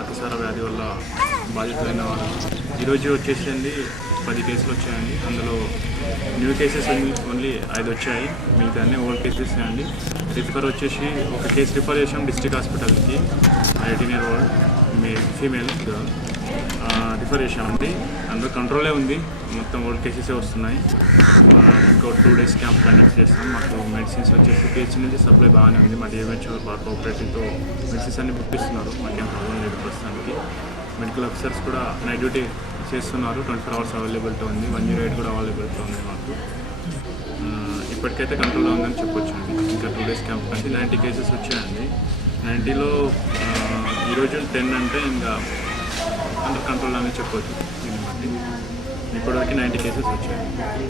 అతిసార వ్యాధి వల్ల బాధితులైన వాళ్ళు ఈరోజు వచ్చేసింది 10 కేసులు వచ్చాయండి. అందులో న్యూ కేసెస్ ఓన్లీ 5 వచ్చాయి, మిగతా అన్నీ ఓల్డ్ కేసెస్ అండి. రిఫర్ వచ్చేసి ఒక కేసు రిఫర్ చేసాం డిస్ట్రిక్ట్ హాస్పిటల్కి, 18 year old ఫీమేల్ రిఫర్ చేసామండి. అందులో కంట్రోలే ఉంది, మొత్తం ఓల్డ్ కేసెసే వస్తున్నాయి. ఇంకో 2 days క్యాంప్ కండక్ట్ చేస్తాం. మాకు మెడిసిన్స్ వచ్చేసి పిహెచ్ నుంచి సప్లై బాగానే ఉంది. మా డిఎంహెచ్ఓ బాగా కోఆపరేటివ్తో మెడిసిన్స్ అన్ని పుట్టిస్తున్నారు, మాకేం ప్రాబ్లం లేదు ప్రస్తుతానికి. మెడికల్ ఆఫీసర్స్ కూడా నైట్ డ్యూటీ చేస్తున్నారు, 24 hours అవైలబిలిటీ ఉంది. 108 కూడా అవైలబిలిటీ ఉంది మాకు. ఇప్పటికైతే కంట్రోల్లో ఉందని చెప్పొచ్చు అండి. ఇంకా 2 days క్యాంప్ అంటే 90 కేసెస్ వచ్చాయండి. 90లో ఈరోజు 10 అంటే ఇంకా అండర్ కంట్రోల్ అని చెప్పొచ్చు. దీన్ని బట్టి ఇప్పటివరకు 90 కేసెస్ వచ్చాయి.